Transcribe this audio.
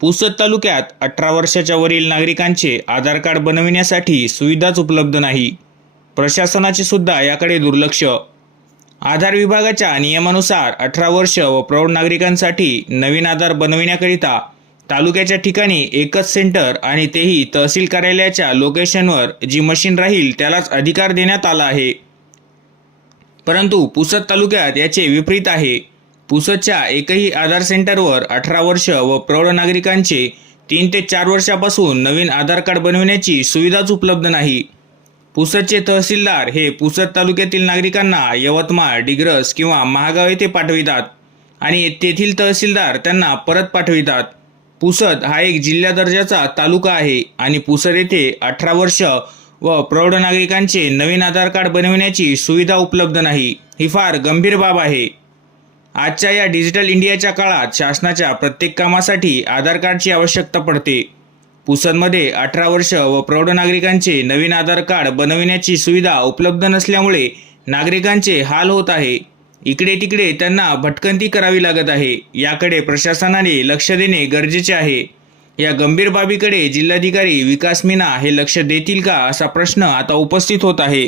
पुसद तालुक्यात अठरा वर्षाच्या वरील नागरिकांचे आधार कार्ड बनविण्यासाठी सुविधाच उपलब्ध नाही. प्रशासनाचे सुद्धा याकडे दुर्लक्ष. आधार विभागाच्या नियमानुसार अठरा वर्ष व प्रौढ नागरिकांसाठी नवीन आधार बनविण्याकरिता तालुक्याच्या ठिकाणी एकच सेंटर आणि तेही तहसील कार्यालयाच्या लोकेशनवर जी मशीन राहील त्यालाच अधिकार देण्यात आला आहे. परंतु पुसद तालुक्यात याचे विपरीत आहे. पुसदच्या एकही आधार सेंटरवर अठरा वर्ष व प्रौढ नागरिकांचे तीन ते चार वर्षापासून नवीन आधार कार्ड बनविण्याची सुविधाच उपलब्ध नाही. पुसदचे तहसीलदार हे पुसद तालुक्यातील नागरिकांना यवतमाळ डिग्रस किंवा महागाव येथे पाठवितात आणि तेथील तहसीलदार त्यांना परत पाठवितात. पुसद हा एक जिल्हा दर्जाचा तालुका आहे आणि पुसद येथे अठरा वर्ष व प्रौढ नागरिकांचे नवीन आधार कार्ड बनविण्याची सुविधा उपलब्ध नाही. ही फार गंभीर बाब आहे. आजच्या या डिजिटल इंडियाच्या काळात शासनाच्या प्रत्येक कामासाठी आधार कार्डची आवश्यकता पडते. पुसनमध्ये अठरा वर्ष व प्रौढ नागरिकांचे नवीन आधार कार्ड बनविण्याची सुविधा उपलब्ध नसल्यामुळे नागरिकांचे हाल होत आहे. इकडे तिकडे त्यांना भटकंती करावी लागत आहे. याकडे प्रशासनाने लक्ष देणे गरजेचे आहे. या गंभीर बाबीकडे जिल्हाधिकारी विकास मीना हे लक्ष देतील का असा प्रश्न आता उपस्थित होत आहे.